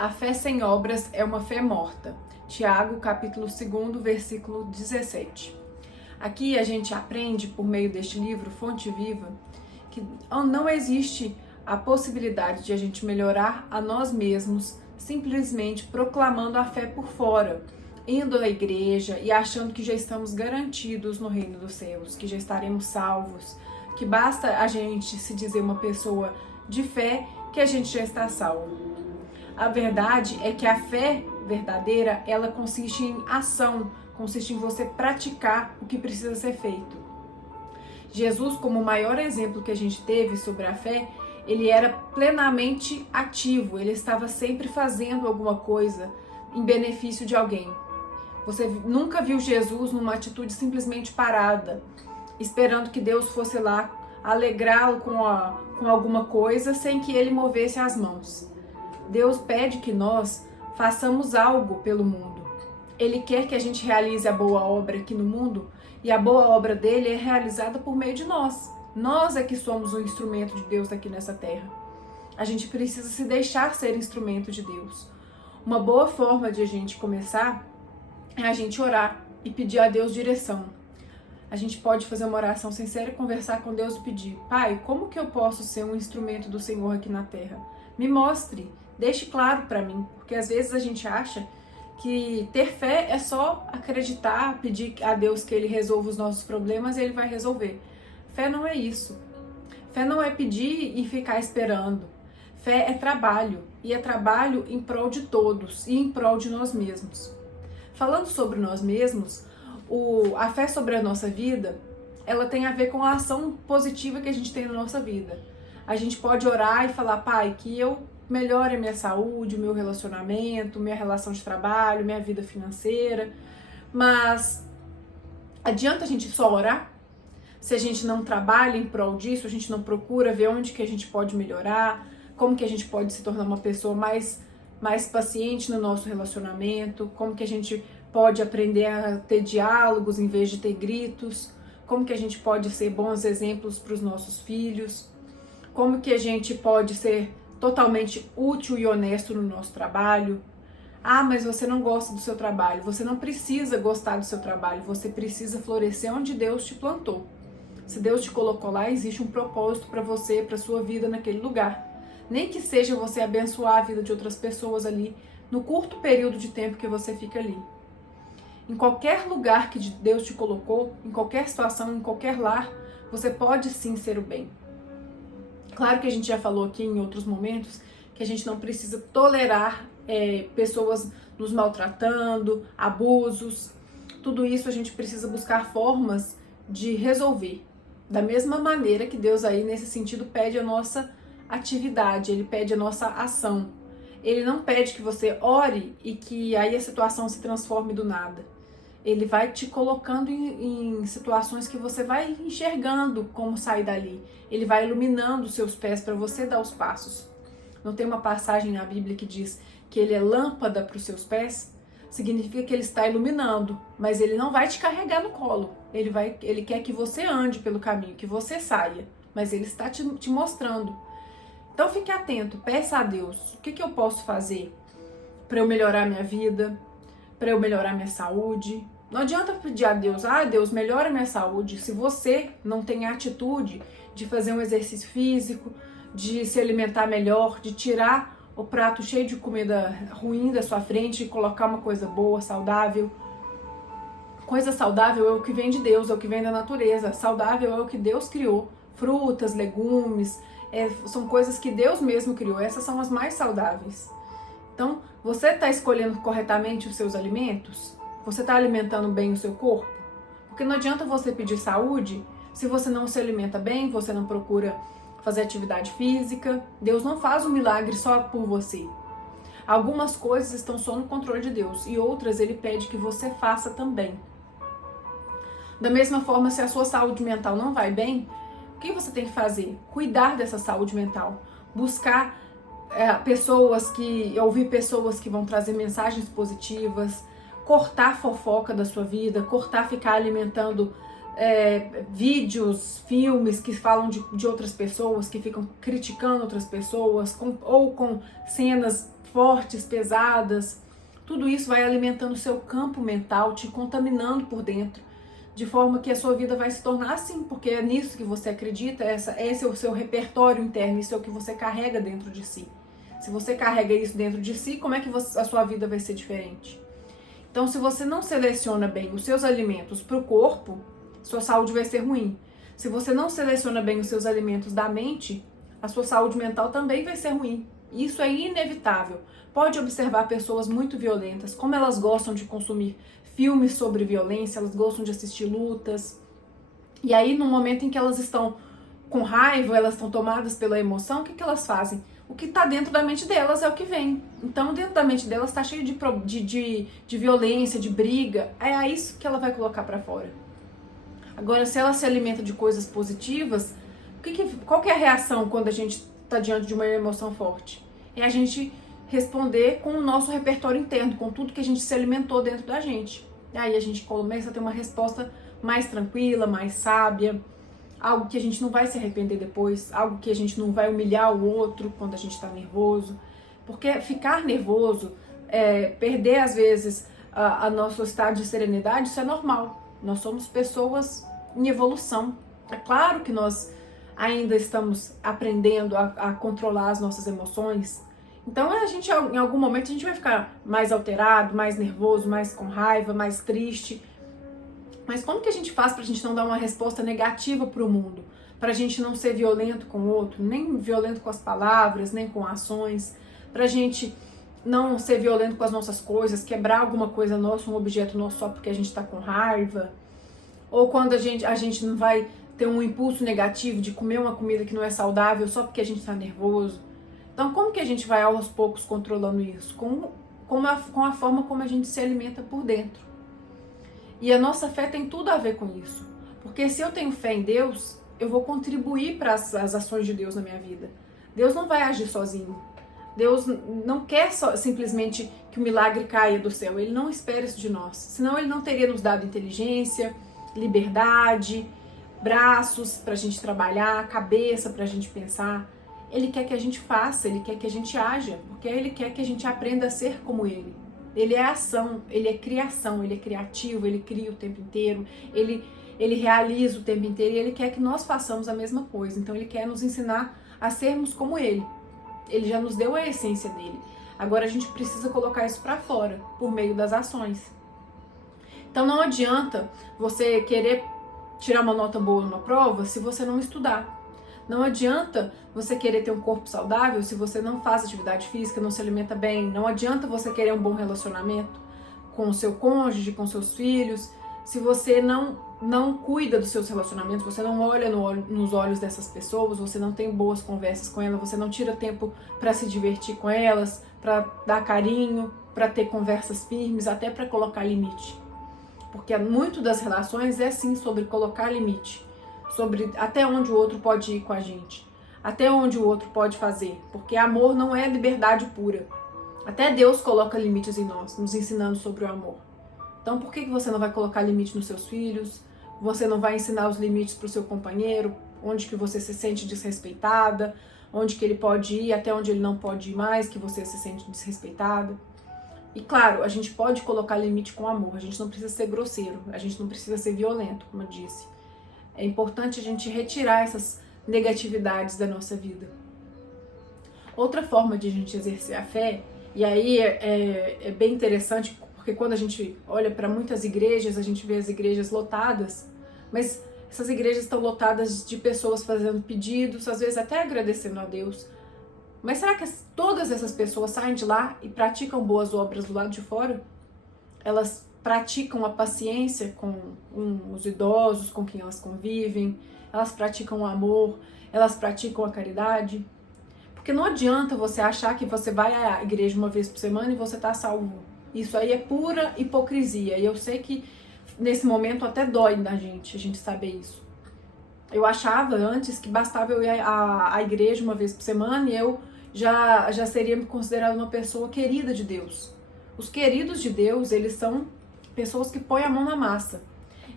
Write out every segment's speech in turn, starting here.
A fé sem obras é uma fé morta. Tiago, capítulo 2, versículo 17. Aqui a gente aprende, por meio deste livro, Fonte Viva, que não existe a possibilidade de a gente melhorar a nós mesmos simplesmente proclamando a fé por fora, indo à igreja e achando que já estamos garantidos no reino dos céus, que já estaremos salvos, que basta a gente se dizer uma pessoa de fé que a gente já está salvo. A verdade é que a fé verdadeira, ela consiste em ação, consiste em você praticar o que precisa ser feito. Jesus, como o maior exemplo que a gente teve sobre a fé, ele era plenamente ativo, ele estava sempre fazendo alguma coisa em benefício de alguém. Você nunca viu Jesus numa atitude simplesmente parada, esperando que Deus fosse lá alegrá-lo com alguma coisa sem que ele movesse as mãos. Deus pede que nós façamos algo pelo mundo. Ele quer que a gente realize a boa obra aqui no mundo e a boa obra dele é realizada por meio de nós. Nós é que somos o instrumento de Deus aqui nessa terra. A gente precisa se deixar ser instrumento de Deus. Uma boa forma de a gente começar é a gente orar e pedir a Deus direção. A gente pode fazer uma oração sincera e conversar com Deus e pedir: Pai, como que eu posso ser um instrumento do Senhor aqui na terra? Me mostre, deixe claro para mim, porque às vezes a gente acha que ter fé é só acreditar, pedir a Deus que Ele resolva os nossos problemas e Ele vai resolver. Fé não é isso. Fé não é pedir e ficar esperando. Fé é trabalho, e é trabalho em prol de todos e em prol de nós mesmos. Falando sobre nós mesmos, a fé sobre a nossa vida, ela tem a ver com a ação positiva que a gente tem na nossa vida. A gente pode orar e falar: Pai, que eu melhore a minha saúde, o meu relacionamento, minha relação de trabalho, minha vida financeira. Mas adianta a gente só orar? Se a gente não trabalha em prol disso, a gente não procura ver onde que a gente pode melhorar, como que a gente pode se tornar uma pessoa mais paciente no nosso relacionamento, como que a gente pode aprender a ter diálogos em vez de ter gritos, como que a gente pode ser bons exemplos para os nossos filhos, como que a gente pode ser totalmente útil e honesto no nosso trabalho. Ah, mas você não gosta do seu trabalho. Você não precisa gostar do seu trabalho, você precisa florescer onde Deus te plantou. Se Deus te colocou lá, existe um propósito para você, para sua vida naquele lugar. Nem que seja você abençoar a vida de outras pessoas ali, no curto período de tempo que você fica ali. Em qualquer lugar que Deus te colocou, em qualquer situação, em qualquer lar, você pode sim ser o bem. Claro que a gente já falou aqui em outros momentos que a gente não precisa tolerar pessoas nos maltratando, abusos. Tudo isso a gente precisa buscar formas de resolver. Da mesma maneira que Deus aí nesse sentido pede a nossa atividade, Ele pede a nossa ação. Ele não pede que você ore e que aí a situação se transforme do nada. Ele vai te colocando em situações que você vai enxergando como sair dali. Ele vai iluminando os seus pés para você dar os passos. Não tem uma passagem na Bíblia que diz que ele é lâmpada para os seus pés? Significa que ele está iluminando, mas ele não vai te carregar no colo. Ele quer que você ande pelo caminho, que você saia, mas ele está te mostrando. Então fique atento, peça a Deus: o que eu posso fazer para eu melhorar minha vida, para eu melhorar minha saúde? Não adianta pedir a Deus: Deus, melhora minha saúde, se você não tem a atitude de fazer um exercício físico, de se alimentar melhor, de tirar o prato cheio de comida ruim da sua frente e colocar uma coisa boa, saudável. Coisa saudável é o que vem de Deus, é o que vem da natureza. Saudável é o que Deus criou. Frutas, legumes, são coisas que Deus mesmo criou. Essas são as mais saudáveis. Então, você está escolhendo corretamente os seus alimentos? Você está alimentando bem o seu corpo? Porque não adianta você pedir saúde se você não se alimenta bem, você não procura fazer atividade física. Deus não faz um milagre só por você. Algumas coisas estão só no controle de Deus e outras Ele pede que você faça também. Da mesma forma, se a sua saúde mental não vai bem, o que você tem que fazer? Cuidar dessa saúde mental. Buscar ouvir pessoas que vão trazer mensagens positivas, cortar a fofoca da sua vida, cortar ficar alimentando vídeos, filmes que falam de outras pessoas, que ficam criticando outras pessoas, ou com cenas fortes, pesadas, tudo isso vai alimentando o seu campo mental, te contaminando por dentro, de forma que a sua vida vai se tornar assim, porque é nisso que você acredita, esse é o seu repertório interno, isso é o que você carrega dentro de si. Se você carrega isso dentro de si, como é que a sua vida vai ser diferente? Então, se você não seleciona bem os seus alimentos para o corpo, sua saúde vai ser ruim. Se você não seleciona bem os seus alimentos da mente, a sua saúde mental também vai ser ruim. Isso é inevitável. Pode observar pessoas muito violentas, como elas gostam de consumir filmes sobre violência, elas gostam de assistir lutas. E aí, no momento em que elas estão com raiva, elas estão tomadas pela emoção, o que elas fazem? O que está dentro da mente delas é o que vem. Então, dentro da mente delas está cheio de violência, de briga. É isso que ela vai colocar para fora. Agora, se ela se alimenta de coisas positivas, qual que é a reação quando a gente está diante de uma emoção forte? É a gente responder com o nosso repertório interno, com tudo que a gente se alimentou dentro da gente. E aí a gente começa a ter uma resposta mais tranquila, mais sábia, algo que a gente não vai se arrepender depois, algo que a gente não vai humilhar o outro quando a gente está nervoso. Porque ficar nervoso, perder às vezes a nosso estado de serenidade, isso é normal. Nós somos pessoas em evolução. É claro que nós ainda estamos aprendendo a controlar as nossas emoções. Então em algum momento a gente vai ficar mais alterado, mais nervoso, mais com raiva, mais triste. Mas como que a gente faz pra gente não dar uma resposta negativa pro mundo? Pra gente não ser violento com o outro, nem violento com as palavras, nem com ações. Pra gente não ser violento com as nossas coisas, quebrar alguma coisa nossa, um objeto nosso só porque a gente tá com raiva. Ou quando a gente não vai ter um impulso negativo de comer uma comida que não é saudável só porque a gente tá nervoso. Então como que a gente vai aos poucos controlando isso? Com a forma como a gente se alimenta por dentro. E a nossa fé tem tudo a ver com isso. Porque se eu tenho fé em Deus, eu vou contribuir para as ações de Deus na minha vida. Deus não vai agir sozinho. Deus não quer simplesmente que o milagre caia do céu. Ele não espera isso de nós. Senão ele não teria nos dado inteligência, liberdade, braços para a gente trabalhar, cabeça para a gente pensar. Ele quer que a gente faça, ele quer que a gente haja, porque ele quer que a gente aprenda a ser como ele. Ele é ação, ele é criação, ele é criativo, ele cria o tempo inteiro, ele realiza o tempo inteiro e ele quer que nós façamos a mesma coisa. Então ele quer nos ensinar a sermos como ele. Ele já nos deu a essência dele. Agora a gente precisa colocar isso para fora, por meio das ações. Então não adianta você querer tirar uma nota boa numa prova se você não estudar. Não adianta você querer ter um corpo saudável se você não faz atividade física, não se alimenta bem. Não adianta você querer um bom relacionamento com o seu cônjuge, com seus filhos, se você não cuida dos seus relacionamentos, você não olha nos olhos dessas pessoas, você não tem boas conversas com elas, você não tira tempo para se divertir com elas, para dar carinho, para ter conversas firmes, até para colocar limite. Porque muito das relações é sim sobre colocar limite. Sobre até onde o outro pode ir com a gente, até onde o outro pode fazer, porque amor não é liberdade pura. Até Deus coloca limites em nós, nos ensinando sobre o amor. Então por que você não vai colocar limite nos seus filhos? Você não vai ensinar os limites para o seu companheiro, onde que você se sente desrespeitada, onde que ele pode ir, até onde ele não pode ir mais, que você se sente desrespeitada. E claro, a gente pode colocar limite com amor, a gente não precisa ser grosseiro, a gente não precisa ser violento, como eu disse. É importante a gente retirar essas negatividades da nossa vida. Outra forma de a gente exercer a fé, e aí é bem interessante, porque quando a gente olha para muitas igrejas, a gente vê as igrejas lotadas, mas essas igrejas estão lotadas de pessoas fazendo pedidos, às vezes até agradecendo a Deus. Mas será que todas essas pessoas saem de lá e praticam boas obras do lado de fora? Elas praticam a paciência com os idosos com quem elas convivem, elas praticam o amor, elas praticam a caridade. Porque não adianta você achar que você vai à igreja uma vez por semana e você está salvo. Isso aí é pura hipocrisia. E eu sei que nesse momento até dói da gente, a gente saber isso. Eu achava antes que bastava eu ir à igreja uma vez por semana e eu já seria me considerada uma pessoa querida de Deus. Os queridos de Deus, eles são pessoas que põem a mão na massa.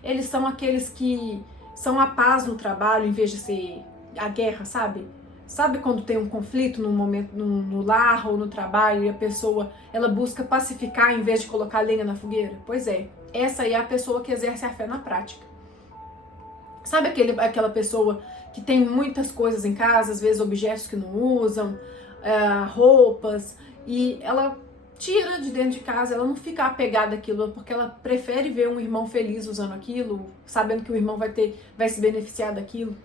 Eles são aqueles que são a paz no trabalho em vez de ser a guerra, sabe? Sabe quando tem um conflito no momento, no lar ou no trabalho, e a pessoa ela busca pacificar em vez de colocar lenha na fogueira? Pois é, essa aí é a pessoa que exerce a fé na prática. Sabe aquela pessoa que tem muitas coisas em casa, às vezes objetos que não usam, roupas, e ela tira de dentro de casa, ela não fica apegada àquilo, porque ela prefere ver um irmão feliz usando aquilo, sabendo que o irmão vai se beneficiar daquilo.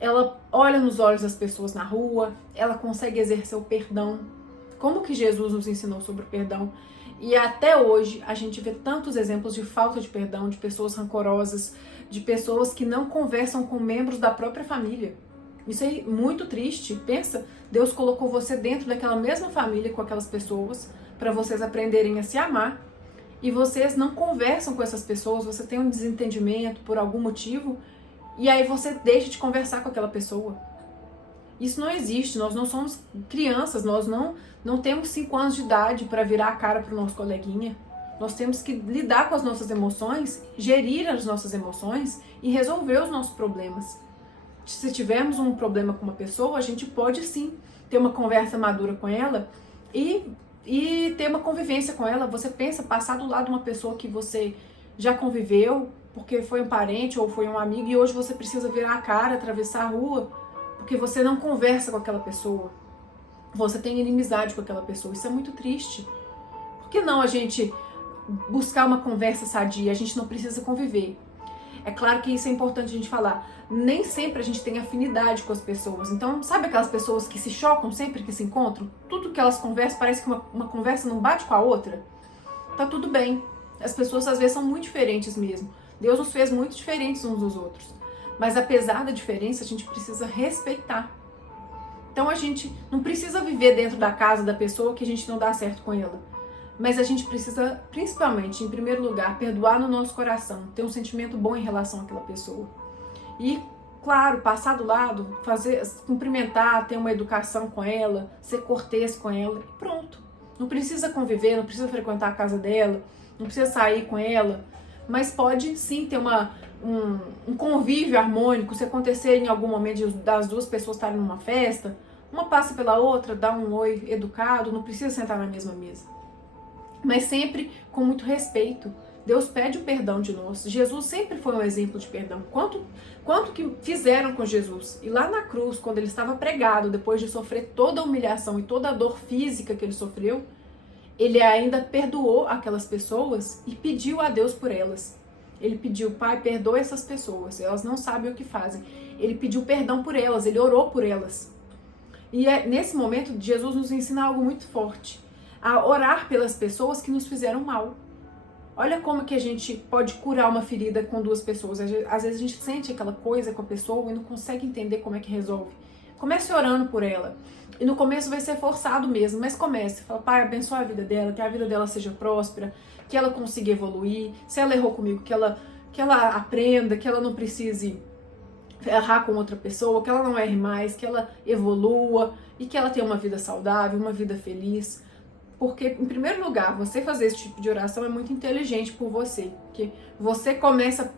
Ela olha nos olhos das pessoas na rua, ela consegue exercer o perdão. Como que Jesus nos ensinou sobre o perdão? E até hoje a gente vê tantos exemplos de falta de perdão, de pessoas rancorosas, de pessoas que não conversam com membros da própria família. Isso é muito triste. Pensa, Deus colocou você dentro daquela mesma família com aquelas pessoas para vocês aprenderem a se amar. E vocês não conversam com essas pessoas, você tem um desentendimento por algum motivo, e aí você deixa de conversar com aquela pessoa. Isso não existe, nós não somos crianças, nós não temos 5 anos de idade para virar a cara para o nosso coleguinha. Nós temos que lidar com as nossas emoções, gerir as nossas emoções e resolver os nossos problemas. Se tivermos um problema com uma pessoa, a gente pode sim ter uma conversa madura com ela e ter uma convivência com ela. Você pensa, passar do lado de uma pessoa que você já conviveu, porque foi um parente ou foi um amigo, e hoje você precisa virar a cara, atravessar a rua, porque você não conversa com aquela pessoa. Você tem inimizade com aquela pessoa. Isso é muito triste. Por que não a gente buscar uma conversa sadia? A gente não precisa conviver. É claro que isso é importante a gente falar. Nem sempre a gente tem afinidade com as pessoas. Então, sabe aquelas pessoas que se chocam sempre que se encontram? Tudo que elas conversam, parece que uma conversa não bate com a outra. Tá tudo bem. As pessoas às vezes são muito diferentes mesmo. Deus nos fez muito diferentes uns dos outros. Mas apesar da diferença, a gente precisa respeitar. Então a gente não precisa viver dentro da casa da pessoa que a gente não dá certo com ela. Mas a gente precisa, principalmente, em primeiro lugar, perdoar no nosso coração, ter um sentimento bom em relação àquela pessoa. E, claro, passar do lado, cumprimentar, ter uma educação com ela, ser cortês com ela e pronto. Não precisa conviver, não precisa frequentar a casa dela, não precisa sair com ela, mas pode sim ter um convívio harmônico. Se acontecer em algum momento das duas pessoas estarem numa festa, uma passa pela outra, dá um oi educado, não precisa sentar na mesma mesa. Mas sempre com muito respeito. Deus pede o perdão de nós. Jesus sempre foi um exemplo de perdão. Quanto que fizeram com Jesus? E lá na cruz, quando ele estava pregado, depois de sofrer toda a humilhação e toda a dor física que ele sofreu, ele ainda perdoou aquelas pessoas e pediu a Deus por elas. Ele pediu: Pai, perdoa essas pessoas, elas não sabem o que fazem. Ele pediu perdão por elas, ele orou por elas. E nesse momento, Jesus nos ensina algo muito forte: a orar pelas pessoas que nos fizeram mal. Olha como que a gente pode curar uma ferida com duas pessoas. Às vezes a gente sente aquela coisa com a pessoa e não consegue entender como é que resolve. Comece orando por ela. E no começo vai ser forçado mesmo, mas comece. Fala: Pai, abençoa a vida dela, que a vida dela seja próspera, que ela consiga evoluir. Se ela errou comigo, que ela aprenda, que ela não precise errar com outra pessoa, que ela não erre mais, que ela evolua e que ela tenha uma vida saudável, uma vida feliz. Porque, em primeiro lugar, você fazer esse tipo de oração é muito inteligente por você, porque você começa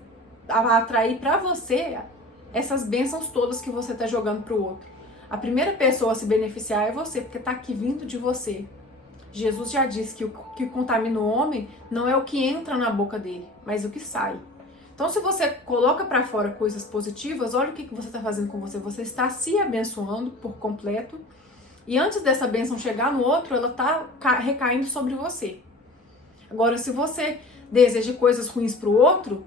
a atrair para você essas bênçãos todas que você está jogando para o outro. A primeira pessoa a se beneficiar é você, porque está aqui vindo de você. Jesus já disse que o que contamina o homem não é o que entra na boca dele, mas o que sai. Então, se você coloca para fora coisas positivas, olha o que você está fazendo com você. Você está se abençoando por completo. E antes dessa bênção chegar no outro, ela está recaindo sobre você. Agora, se você deseja coisas ruins para o outro,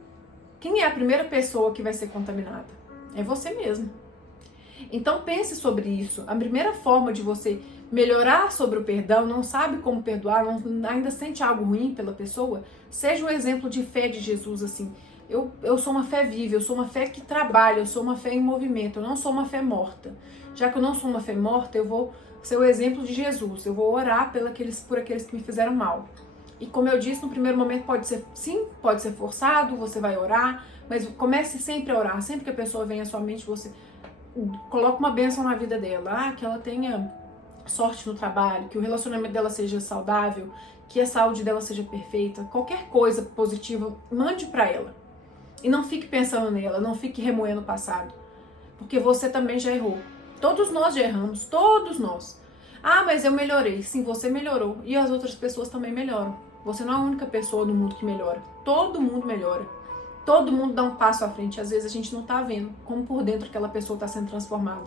quem é a primeira pessoa que vai ser contaminada? É você mesmo. Então pense sobre isso. A primeira forma de você melhorar sobre o perdão, não sabe como perdoar, ainda sente algo ruim pela pessoa, seja um exemplo de fé de Jesus assim. Eu sou uma fé viva, eu sou uma fé que trabalha, eu sou uma fé em movimento, eu não sou uma fé morta. Já que eu não sou uma fé morta, eu vou ser o exemplo de Jesus, eu vou orar por aqueles que me fizeram mal. E como eu disse, no primeiro momento pode ser forçado, você vai orar, mas comece sempre a orar. Sempre que a pessoa vem à sua mente, você coloca uma bênção na vida dela. Que ela tenha sorte no trabalho, que o relacionamento dela seja saudável, que a saúde dela seja perfeita. Qualquer coisa positiva, mande para ela. E não fique pensando nela, não fique remoendo o passado. Porque você também já errou. Todos nós já erramos, todos nós. Ah, mas eu melhorei. Sim, você melhorou. E as outras pessoas também melhoram. Você não é a única pessoa no mundo que melhora. Todo mundo melhora. Todo mundo dá um passo à frente. Às vezes a gente não tá vendo como por dentro aquela pessoa está sendo transformada.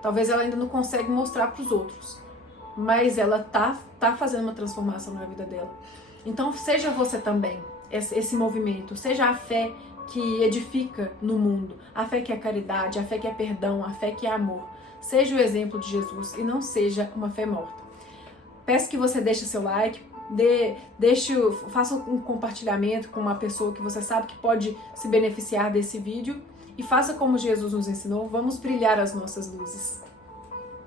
Talvez ela ainda não consegue mostrar para os outros. Mas ela tá fazendo uma transformação na vida dela. Então seja você também esse movimento. Seja a fé que edifica no mundo. A fé que é caridade, a fé que é perdão, a fé que é amor. Seja o exemplo de Jesus e não seja uma fé morta. Peço que você deixe seu like, faça um compartilhamento com uma pessoa que você sabe que pode se beneficiar desse vídeo e faça como Jesus nos ensinou. Vamos brilhar as nossas luzes.